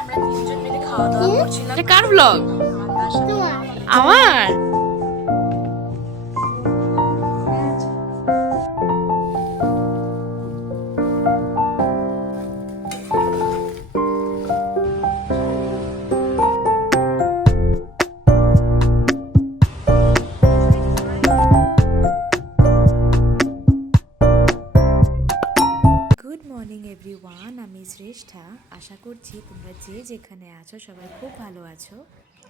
আমরা তিনজন মিলে খাওয়া দাওয়া করছিলাম। এটা কার ব্লগ? আমার। গুড মর্নিং এভরিওয়ান, আমি শ্রেষ্ঠা। আশা করছি তোমরা যে যেখানে আছো সবাই খুব ভালো আছো।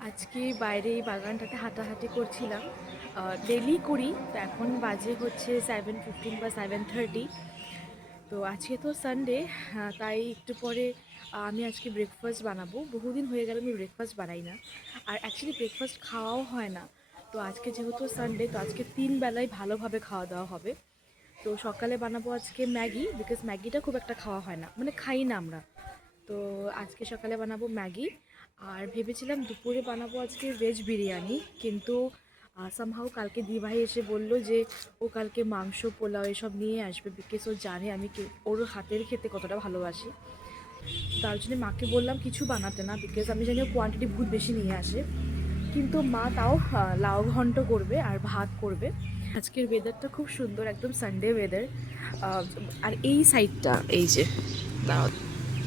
আজকে বাইরে এই বাগানটাতে হাঁটাহাঁটি করছিলাম, ডেলি করি। তো এখন বাজে হচ্ছে 7:15 বা 7:30। তো আজকে তো সানডে, তাই একটু পরে আমি আজকে ব্রেকফাস্ট বানাবো। বহুদিন হয়ে গেল আমি ব্রেকফাস্ট বানাই না, আর অ্যাকচুয়ালি ব্রেকফাস্ট খাওয়াও হয় না। তো আজকে যেহেতু সানডে, তো আজকে 3 বেলায় ভালোভাবে খাওয়া দাওয়া হবে। তো সকালে বানাবো আজকে ম্যাগি, বিকজ ম্যাগিটা খুব একটা খাওয়া হয় না, মানে খাই না আমরা। তো আজকে সকালে বানাবো ম্যাগি। আর ভেবেছিলাম দুপুরে বানাবো আজকে ভেজ বিরিয়ানি, কিন্তু সামহাও কালকে দিভাই এসে বলল যে ও কালকে মাংস পোলাও এসব নিয়ে আসবে, বিকজ ও জানে আমি ওর হাতের খেতে কতটা ভালোবাসি। তার জন্য মাকে বললাম কিছু বানাতে না, বিকজ আমি জানি ও কোয়ান্টিটি বহুত বেশি নিয়ে আসে। কিন্তু মা তাও লাউ ঘন্ট করবে আর ভাত করবে। আজকের ওয়েদারটা খুব সুন্দর, একদম সানডে ওয়েদার। আর এই সাইডটা, এই যে দাঁড়াও,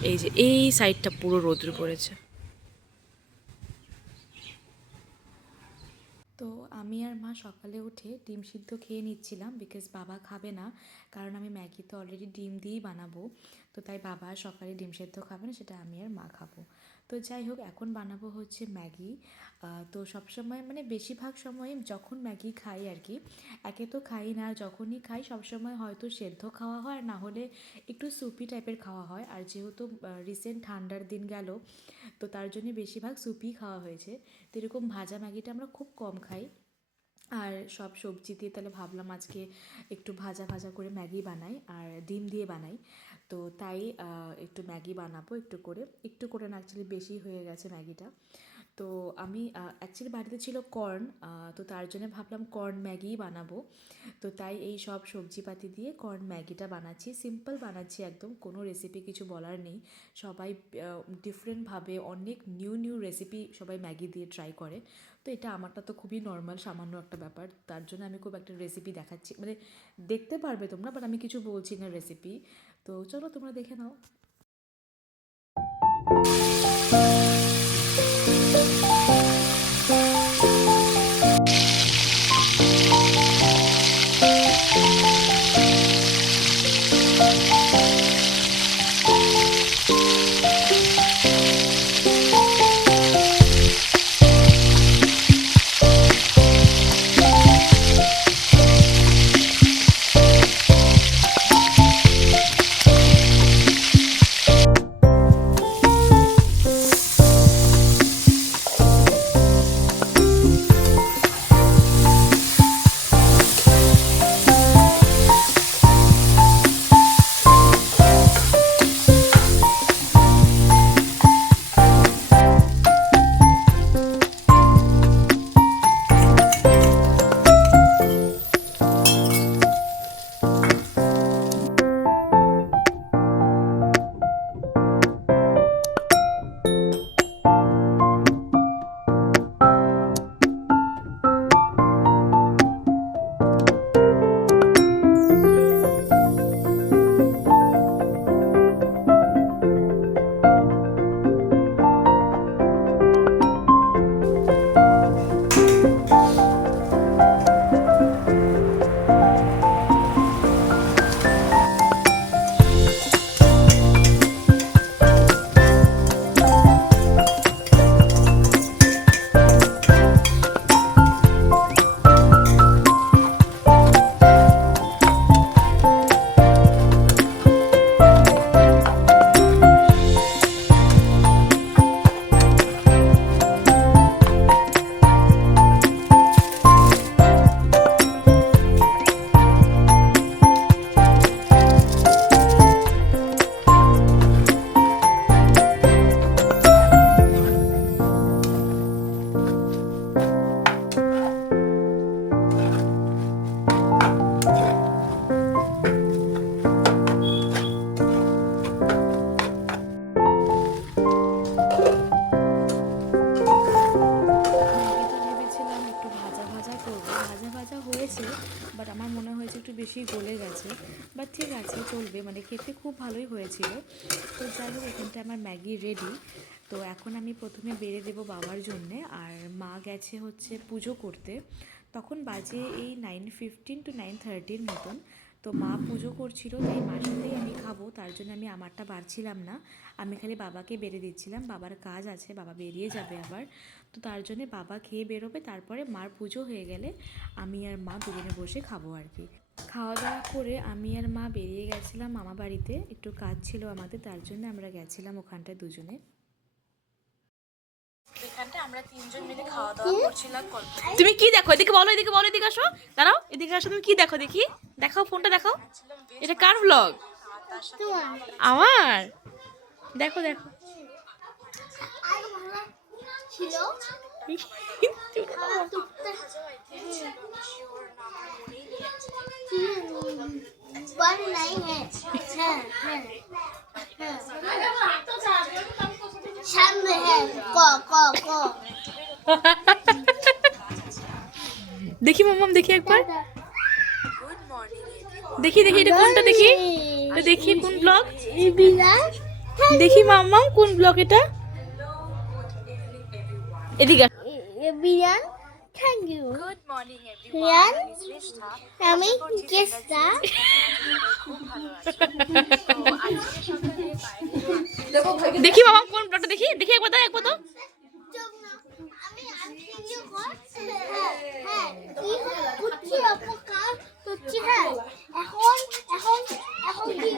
এই যে এই সাইডটা পুরো রোদ্র পড়েছে। তো আমি আর মা সকালে উঠে ডিম সিদ্ধ খেয়ে নিচ্ছিলাম, বিকজ বাবা খাবে না, কারণ আমি ম্যাগি তো অলরেডি ডিম দিয়েই বানাবো। তো তাই বাবা সকালে ডিম সিদ্ধ খাবে না, সেটা আমি আর মা খাবো। তো যাই হোক, এখন বানাবো হচ্ছে ম্যাগি। তো সবসময় মানে বেশিরভাগ সময় যখন ম্যাগি খাই আর কি, একে তো খাই না, যখনই খাই সবসময় হয়তো সেদ্ধ খাওয়া হয়, না হলে একটু সুপি টাইপের খাওয়া হয়। আর যেহেতু রিসেন্ট ঠান্ডার দিন গেল, তো তার জন্য বেশিরভাগ সুপি খাওয়া হয়েছে। তো এরকম ভাজা ম্যাগিটা আমরা খুব কম খাই। আর সব সবজি দিয়ে তাহলে ভাবলাম আজকে একটু ভাজা ভাজা করে ম্যাগি বানাই, আর ডিম দিয়ে বানাই। তো তাই একটু ম্যাগি বানাবো, একটু করে না, অ্যাকচুয়ালি বেশি হয়ে গেছে ম্যাগিটা। তো আমি অ্যাকচুয়ালি বাড়িতে ছিল কর্ন, তো তার জন্য ভাবলাম কর্ন ম্যাগিই বানাবো। তো তাই এই সব সবজিপাতি দিয়ে কর্ন ম্যাগিটা বানাচ্ছি, সিম্পল বানাচ্ছি একদম, কোনো রেসিপি কিছু বলার নেই। সবাই ডিফারেন্টভাবে অনেক নিউ নিউ রেসিপি সবাই ম্যাগি দিয়ে ট্রাই করে। তো এটা আমারটা তো খুবই নর্মাল সামান্য একটা ব্যাপার, তার জন্য আমি খুব একটা রেসিপি দেখাচ্ছি, মানে দেখতে পারবে তোমরা, বাট আমি কিছু বলছি না রেসিপি। তো চলো তোমরা দেখে নাও। বেশি গলে গেছে, বাট ঠিক আছে, চলবে, মানে খেতে খুব ভালোই হয়েছিল। তো যাই হোক, এখানটা আমার ম্যাগি রেডি। তো এখন আমি প্রথমে বেড়ে দেবো বাবার জন্যে, আর মা গেছে হচ্ছে পুজো করতে। তখন বাজে এই 9:15 to 9:30 মতন। তো মা পুজো করছিল, তাই মার সাথেই আমি খাবো, তার জন্য আমি আমারটা বাড়ছিলাম না, আমি খালি বাবাকে বেড়ে দিচ্ছিলাম। বাবার কাজ আছে, বাবা বেরিয়ে যাবে আবার, তো তার জন্যে বাবা খেয়ে বেরোবে, তারপরে মার পুজো হয়ে গেলে আমি আর মা দুজনে বসে খাবো আর কি। খাওয়া দাওয়া করে আমি আর মা বেরিয়ে গেছিলাম মামা বাড়িতে, একটু কাজ ছিল আমাদের, তার জন্য আমরা গেছিলাম ওখানটায় দুজনে। এখানটা আমরা তিনজন মিলে খাওয়া দাওয়া করছিলাম। তুমি কি দেখো? এদিকে বলো, এদিকে বলো, এদিকে আসো, দাঁড়াও, এদিকে আসো, তুমি কি দেখো দেখি, দেখাও ফোনটা দেখাও। এটা কার ব্লগ? আমার। দেখো দেখো। ছিল সামনে হ্যাঁ ক ক ক দেখি মাম্মাম, দেখি একবার, দেখি দেখি এটা কোনটা, দেখি দেখি কোন ব্লগ, দেখি মাম্মাম কোন ব্লগ এটা, এদিকে বিয়ান থ্যাংক ইউ গুড মর্নিং বিয়ান আমি কেসটা দেখি মাম্মাম কোন ব্লগটা, দেখি দেখি একবার দাও, একবার দাও। আমি আনকিউ কর হ্যাঁ হ্যাঁ কি কুচি অপকার কুচি হ্যাঁ এখন এখন এখন কি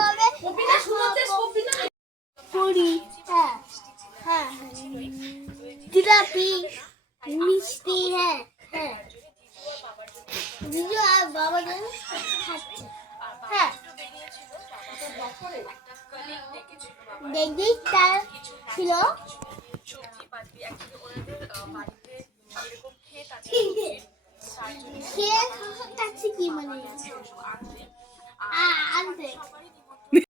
হবে পুরি হ্যাঁ হ্যাঁ জিলাপি মিষ্টি হ্যাঁ হ্যাঁ জিজু আর বাবা জান খাচ্ছে হ্যাঁ দেখবি তার ছিল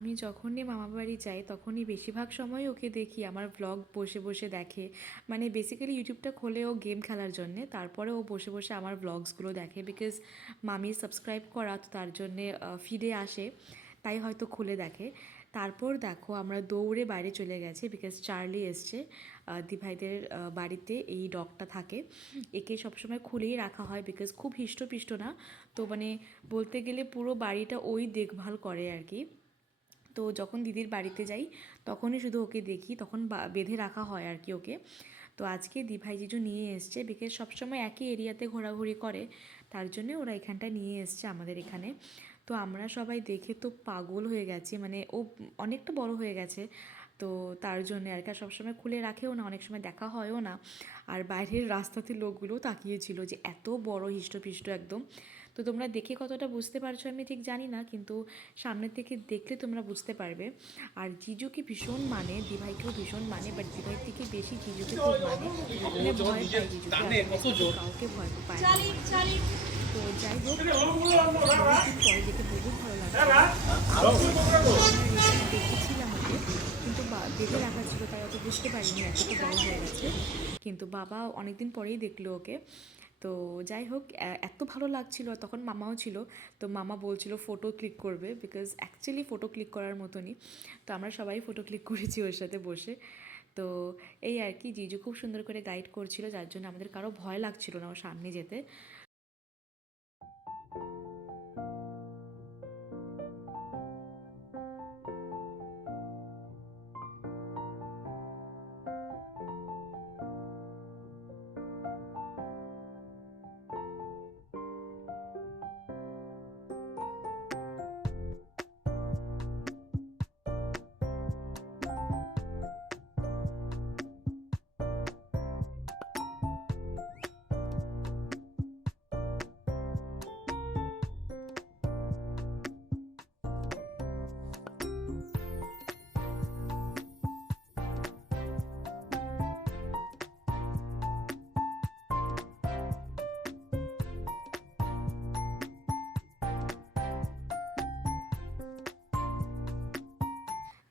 আমি যখনই মামা বাড়ি যাই তখনই বেশিরভাগ সময় ওকে দেখি আমার ব্লগ বসে বসে দেখে, মানে বেসিক্যালি ইউটিউবটা খোলে ও গেম খেলার জন্যে, তারপরে ও বসে বসে আমার ব্লগসগুলো দেখে, বিকজ মামি সাবস্ক্রাইব করা, তো তার জন্যে ফিডে আসে, তাই হয়তো খুলে দেখে। তারপর দেখো আমরা দৌড়ে বাইরে চলে গেছি, বিকজ চার্লি এসছে, দিভাইদের বাড়িতে এই ডগটা থাকে, একে সবসময় খুলেই রাখা হয়, বিকজ খুব হিষ্টপিষ্ট না, তো মানে বলতে গেলে পুরো বাড়িটা ওই দেখভাল করে আর কি। তো যখন দিদির বাড়িতে যাই তখনই শুধু ওকে দেখি, তখন বেঁধে রাখা হয় আর কি ওকে। তো আজকে দিভাই জিজু নিয়ে এসছে, বিকজ সবসময় একই এরিয়াতে ঘোরাঘুরি করে, তার জন্য ওরা এখানটা নিয়ে এসছে আমাদের এখানে। তো আমরা সবাই দেখে তো পাগল হয়ে গেছি, মানে ও অনেকটা বড় হয়ে গেছে, তো তার জন্য আর কি, সবসময় খুলে রাখেও না, অনেক সময় দেখা হয়ও না। আর বাইরের রাস্তাতে লোকগুলোও তাকিয়েছিল যে এত বড় হিষ্টপিষ্ট একদম। তো তোমরা দেখে কতটা বুঝতে পারছো আমি ঠিক জানি না, কিন্তু সামনের থেকে দেখলে তোমরা বুঝতে পারবে। আর জিজুকে ভীষণ মানে, দিভাইকেও ভীষণ মানে, বাট দিভাই থেকে বেশি জিজুকে খুব মানে, মানে ভয় পায় জিজুকে, কাউকে ভয় পায় না। তো যাই হোক, অনেকদিন পরে দেখে বহুত ভালো লাগছে। দেখেছিলাম ওকে, কিন্তু বেঁধে রাখা ছিল তাই অত বুঝতে পারিনি এতটা বড় হয়ে গেছে, কিন্তু বাবা অনেকদিন পরেই দেখলো ওকে। তো যাই হোক, এত ভালো লাগছিল, তখন মামাও ছিল, তো মামা বলছিল ফটো ক্লিক করবে, বিকজ অ্যাকচুয়ালি ফটো ক্লিক করার মতনই, তো আমরা সবাই ফটো ক্লিক করেছি ওর সাথে বসে। তো এই আর কি, জিজু খুব সুন্দর করে গাইড করছিল, যার জন্য আমাদের কারো ভয় লাগছিল না ওর সামনে যেতে।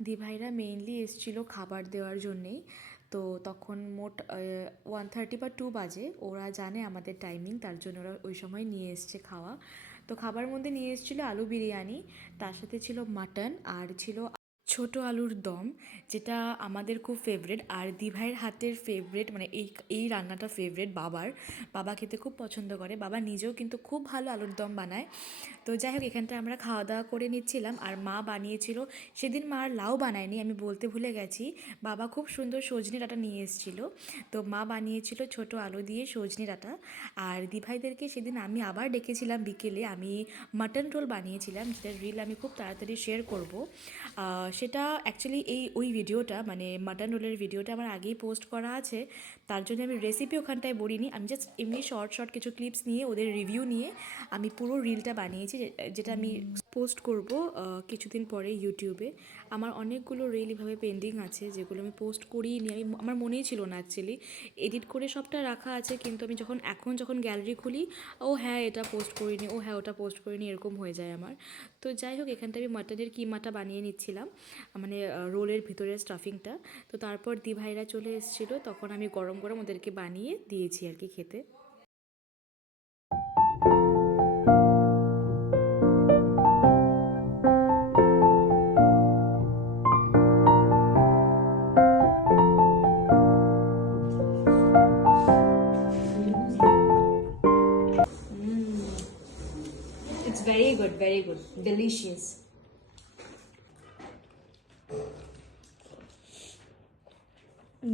দিভাইরা মেইনলি এসেছিলো খাবার দেওয়ার জন্যেই, তো তখন মোট 1:30 বা 2 বাজে, ওরা জানে আমাদের টাইমিং, তার জন্য ওরা ওই সময় নিয়ে এসছে খাওয়া। তো খাবার মধ্যে নিয়ে এসেছিলো আলু বিরিয়ানি, তার সাথে ছিল মাটন আর ছিল ছোট আলুর দম, যেটা আমাদের খুব ফেভারিট। আর দিভাইয়ের হাতের ফেভারিট, মানে এই এই রান্নাটা ফেভারিট বাবার। বাবা খেতে খুব পছন্দ করে, বাবা নিজেও কিন্তু খুব ভালো আলুর দম বানায়। তো যাই হোক, এখানটায় আমরা খাওয়া দাওয়া করে নিচ্ছিলাম। আর মা বানিয়েছিল, সেদিন মা আর লাউ বানায়নি, আমি বলতে ভুলে গেছি। বাবা খুব সুন্দর সজনে ডাঁটা নিয়ে এসেছিলো, তো মা বানিয়েছিল ছোট আলু দিয়ে সজনে ডাঁটা। আর দিভাইদেরকে সেদিন আমি আবার ডেকেছিলাম বিকেলে, আমি মাটন রোল বানিয়েছিলাম, যেটার রিল আমি খুব তাড়াতাড়ি শেয়ার করব। সেটা অ্যাকচুয়ালি ওই ভিডিওটা, মানে মাটন রোলের ভিডিওটা আমার আগেই পোস্ট করা আছে, তার জন্য আমি রেসিপি ওখানটায় বলিনি। আমি জাস্ট এমনি শর্ট শর্ট কিছু ক্লিপস নিয়ে, ওদের রিভিউ নিয়ে আমি পুরো রিলটা বানিয়েছি, যেটা আমি পোস্ট করব কিছুদিন পরে ইউটিউবে। আমার অনেকগুলো রিল এভাবে পেন্ডিং আছে, যেগুলো আমি পোস্ট করিনি, আমার মনেই ছিল না অ্যাকচুয়ালি। এডিট করে সবটা রাখা আছে, কিন্তু আমি যখন গ্যালারি খুলি, ও হ্যাঁ এটা পোস্ট করিনি, ও হ্যাঁ ওটা পোস্ট করিনি, এরকম হয়ে যায় আমার। তো যাই হোক, এখানটা আমি মাটনের কিমাটা বানিয়ে নিচ্ছিলাম, মানে রোলের ভিতরের স্টাফিংটা। তো তারপর দিভাইরা চলে এসেছিলো, তখন আমি গরম গরম ওদেরকে বানিয়ে দিয়েছি আর কি খেতে। It's very good, delicious.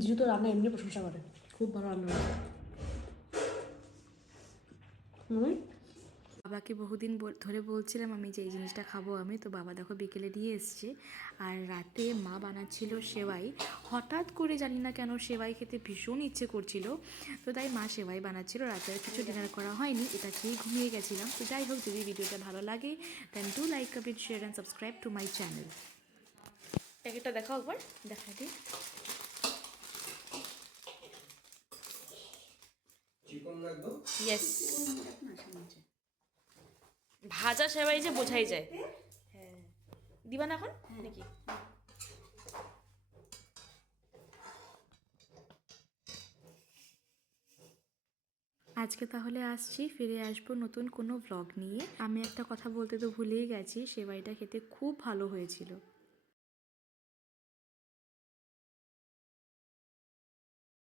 জিজু তো রান্না এমনি প্রশংসা করে, খুব ভালো রান্না করে। বাবাকে বহুদিন ধরে বলছিলাম আমি যে এই জিনিসটা খাবো আমি, তো বাবা দেখো বিকেলে দিয়ে এসছে। আর রাতে মা বানাচ্ছিল সেওয়াই, হঠাৎ করে জানি না কেন সেওয়াই খেতে ভীষণ ইচ্ছে করছিল, তো তাই মা সেওয়াই বানাচ্ছিল। রাতে আর কিছু ডিনার করা হয়নি, এটা খেয়েই ঘুমিয়ে গেছিলাম। তো যাই হোক, যদি ভিডিওটা ভালো লাগে then do like, comment, share and subscribe to my channel. প্যাকেটটা দেখাও একবার, দেখাটি। ইয়েস, ভাজা সেবাই যে বোঝাই যায়। হ্যাঁ, দিবা না এখন নাকি? আজকে তাহলে আসছি, ফিরে আসবো নতুন কোনো ভ্লগ নিয়ে। আমি একটা কথা বলতে তো ভুলেই গেছি, সেবাইটা খেতে খুব ভালো হয়েছিল।